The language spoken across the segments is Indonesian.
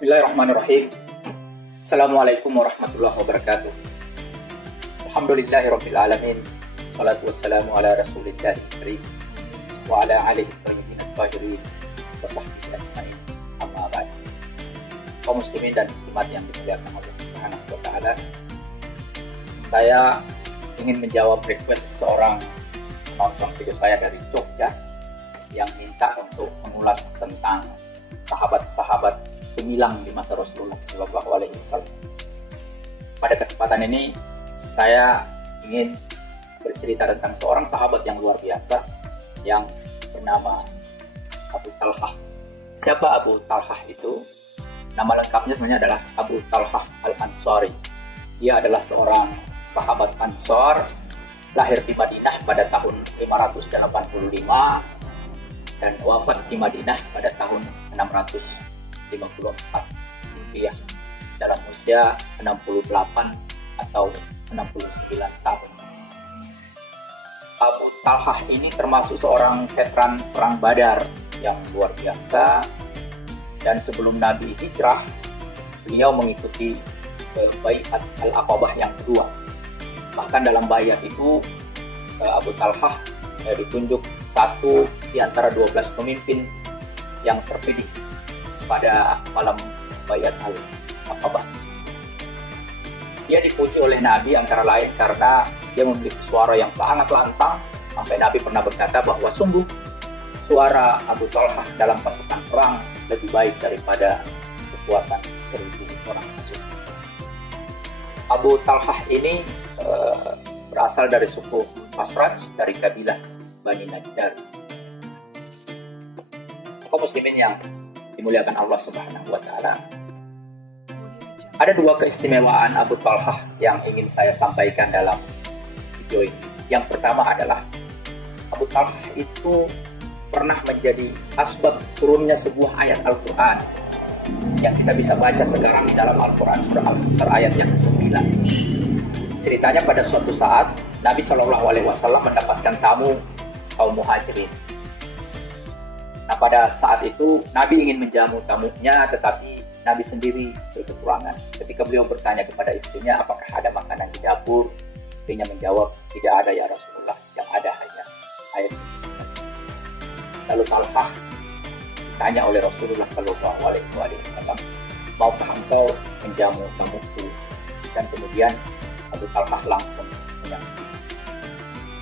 Bismillahirrahmanirrahim. Assalamualaikum warahmatullahi wabarakatuh. Alhamdulillahirabbil alamin. Wassalatu wassalamu ala rasulillahi karim wa ala alihi thayyibin at-tahirin wa sahbihi ajmain. Amma ba'd. Kaum muslimin dan muslimat yang dimuliakan Allah Subhanahu wa taala. Saya ingin menjawab request seorang penonton video saya dari Jogja yang minta untuk mengulas tentang sahabat-sahabat gemilang di masa Rasulullah SAW. Pada kesempatan ini saya ingin bercerita tentang seorang sahabat yang luar biasa yang bernama Abu Talhah. Siapa Abu Talhah itu? Nama lengkapnya sebenarnya adalah Abu Talhah Al-Ansari. Dia adalah seorang sahabat Ansar, lahir di Madinah pada tahun 585 dan wafat di Madinah pada tahun 654 Hijriah dalam usia 68 atau 69 tahun. Abu Talhah ini termasuk seorang veteran perang Badar yang luar biasa, dan sebelum Nabi hijrah beliau mengikuti Bai'at Al-Aqabah yang kedua. Bahkan dalam baiat itu Abu Talhah ditunjuk satu di antara 12 pemimpin yang terpilih pada malam Bai'at Al-Aqabah. Dia dipuji oleh Nabi antara lain karena dia memiliki suara yang sangat lantang, sampai Nabi pernah berkata bahwa sungguh suara Abu Talhah dalam pasukan perang lebih baik daripada kekuatan 1000 orang pasukan. Abu Talhah ini berasal dari suku Khazraj dari kabilah Bani Najjar. Kaum muslimin yang dimuliakan Allah Subhanahu wa taala. Ada dua keistimewaan Abu Talhah yang ingin saya sampaikan dalam video ini. Yang pertama adalah Abu Talhah itu pernah menjadi asbab turunnya sebuah ayat Al-Quran yang kita bisa baca sekarang di dalam Al-Quran surah Al-Asr ayat yang ke-9. Ceritanya pada suatu saat Nabi SAW mendapatkan tamu kaum muhajirin. Nah, pada saat itu Nabi ingin menjamu tamunya, tetapi Nabi sendiri berkekurangan. Ketika beliau bertanya kepada istrinya apakah ada makanan di dapur, istrinya menjawab, tidak ada ya Rasulullah, yang ada hanya air. Lalu Talhah ditanya oleh Rasulullah SAW, maukah engkau menjamu tamuku? Dan kemudian Abu Talhah langsung menyanggupi.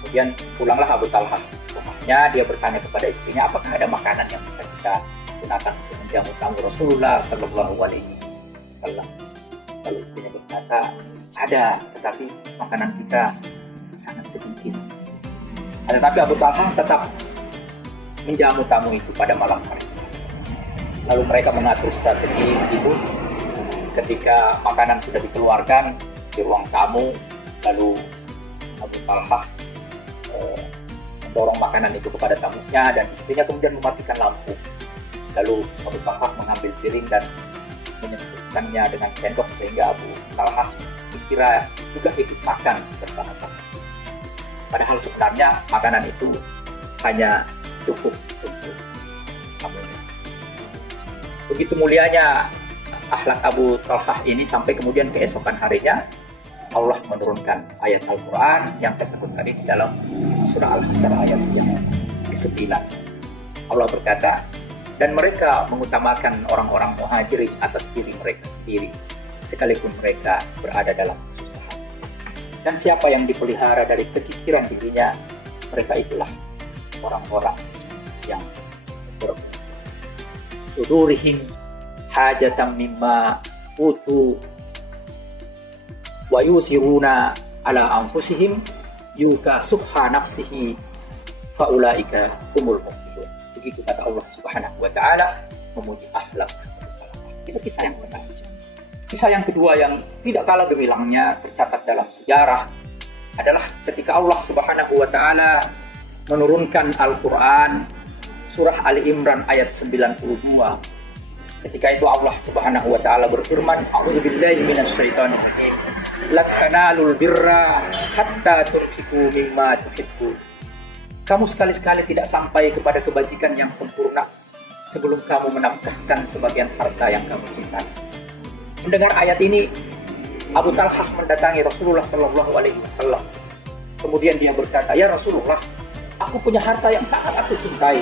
Kemudian pulanglah Abu Talhah ke rumahnya. Dia bertanya kepada istrinya apakah ada makanan yang bisa kita gunakan untuk menjamu tamu Rasulullah SAW. Lalu istrinya berkata, ada, tetapi makanan kita sangat sedikit. Tetapi Abu Talhah tetap menjamu tamu itu pada malam hari. Lalu mereka mengatur strategi itu. Ketika makanan sudah dikeluarkan di ruang tamu, lalu Abu Talhah mendorong makanan itu kepada tamunya, dan istrinya kemudian mematikan lampu. Lalu Abu Talhah mengambil piring dan menyentuhkannya dengan sendok sehingga Abu Talhah dikira juga ikut makan bersama-sama. Padahal sebenarnya makanan itu hanya cukup untuk tamunya. Begitu mulianya akhlak Abu Talhah ini sampai kemudian keesokan harinya Allah menurunkan ayat Al-Quran yang saya sebut tadi di dalam surah Al-Asr ayat yang ke-9. Allah berkata, dan mereka mengutamakan orang-orang muhajirin atas diri mereka sendiri, sekalipun mereka berada dalam kesusahan. Dan siapa yang dipelihara dari kekikiran dirinya, mereka itulah orang-orang yang bersudurihim hajatan mimma utu wa yusiruna ala anfusihim yukasuha nafsihi faulaika humul muflihun. Begitu kata Allah Subhanahu wa taala memuji akhlak. Itu kisah yang pertama. Kisah yang kedua yang tidak kalah gemilangnya tercatat dalam sejarah adalah ketika Allah Subhanahu wa taala menurunkan Al-Qur'an surah Ali Imran ayat 92. Ketika itu Allah Subhanahu wa taala berfirman, a'udzubillahi minasyaitonir rajim. Lan tanalul birra hatta tunfiqu mimma tuhibbun. Kamu sekali-sekali tidak sampai kepada kebajikan yang sempurna sebelum kamu menafkahkan sebagian harta yang kamu cintai. Mendengar ayat ini, Abu Talhah mendatangi Rasulullah Shallallahu Alaihi Wasallam. Kemudian dia berkata, "Ya Rasulullah, aku punya harta yang sangat aku cintai,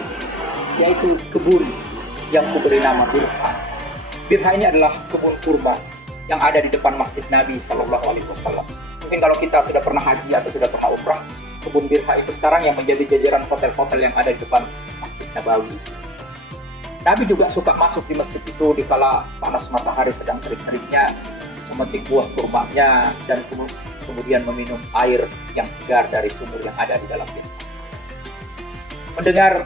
yaitu kebun yang kuberi nama Birha. Birha ini adalah kebun kurma yang ada di depan Masjid Nabi Shallallahu Alaihi Wasallam. Mungkin kalau kita sudah pernah haji atau sudah pernah umrah, kebun Birha itu sekarang yang menjadi jajaran hotel-hotel yang ada di depan Masjid Nabawi. Nabi juga suka masuk di masjid itu di kala panas matahari sedang terik-teriknya, memetik buah kurmanya dan kemudian meminum air yang segar dari sumur yang ada di dalamnya." Mendengar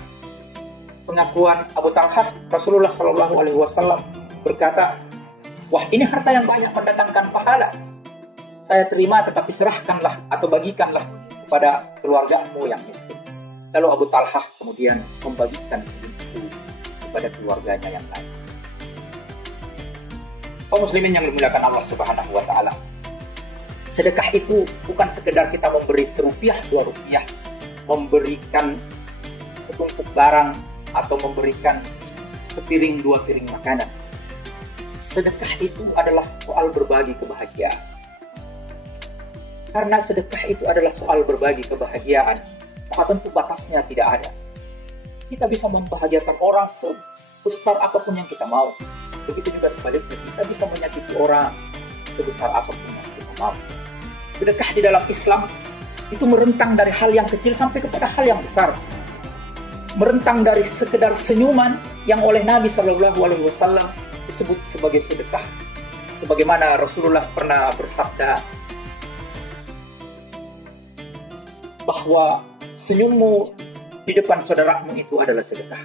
pengakuan Abu Talhah, Rasulullah Shallallahu Alaihi Wasallam berkata, "Wah, ini harta yang banyak mendatangkan pahala. Saya terima, tetapi serahkanlah atau bagikanlah kepada keluargamu yang miskin." Lalu Abu Talhah kemudian membagikan itu kepada keluarganya yang lain. Kaum muslimin yang dimuliakan Allah Subhanahu wa taala. Sedekah itu bukan sekedar kita memberi Rp1, Rp2, memberikan setumpuk barang atau memberikan sepiring 2 piring makanan. Sedekah itu adalah soal berbagi kebahagiaan. Karena sedekah itu adalah soal berbagi kebahagiaan, maka tentu batasnya tidak ada. Kita bisa membahagiakan orang sebesar apapun yang kita mau. Begitu juga sebaliknya, kita bisa menyakiti orang sebesar apapun yang kita mau. Sedekah di dalam Islam itu merentang dari hal yang kecil sampai kepada hal yang besar. Merentang dari sekedar senyuman yang oleh Nabi Shallallahu Alaihi Wasallam disebut sebagai sedekah. Sebagaimana Rasulullah pernah bersabda bahwa senyummu di depan saudaramu itu adalah sedekah.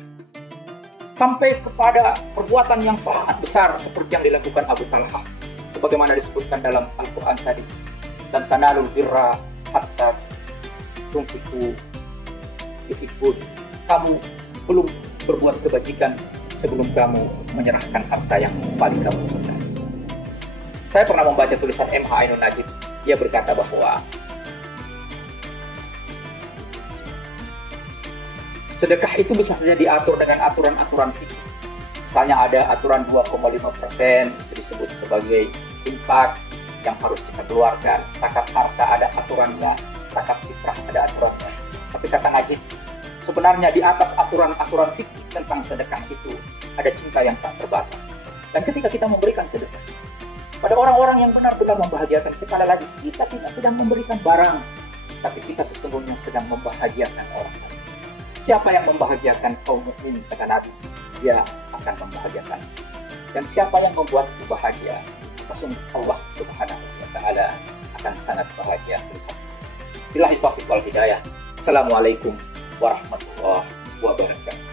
Sampai kepada perbuatan yang sangat besar seperti yang dilakukan Abu Talhah, sebagaimana disebutkan dalam Al-Quran tadi, "Dan tanalul birra hatta tunfiqu tuhibbun." Kamu belum berbuat kebajikan sebelum kamu menyerahkan harta yang paling kamu cintai. Saya pernah membaca tulisan M.H. Ainun Najib. Dia berkata bahwa sedekah itu bisa saja diatur dengan aturan-aturan fikih. Misalnya ada aturan 2,5% disebut sebagai infak yang harus kita keluarkan. Zakat harta ada aturannya, zakat fitrah ada aturannya. Tapi kata Najib, sebenarnya di atas aturan-aturan fikih tentang sedekah itu ada cinta yang tak terbatas. Dan ketika kita memberikan sedekah pada orang-orang yang benar-benar membahagiakan, sekali lagi kita tidak sedang memberikan barang, tapi kita sesungguhnya sedang membahagiakan orang lain. Siapa yang membahagiakan kaum mukmin, kata Nabi, dia akan membahagiakan. Dan siapa yang membuatku bahagia, sesungguhnya Allah Subhanahu wa taala akan sangat bahagia. Billahi taufiq wal hidayah. Assalamualaikum warahmatullahi wabarakatuh.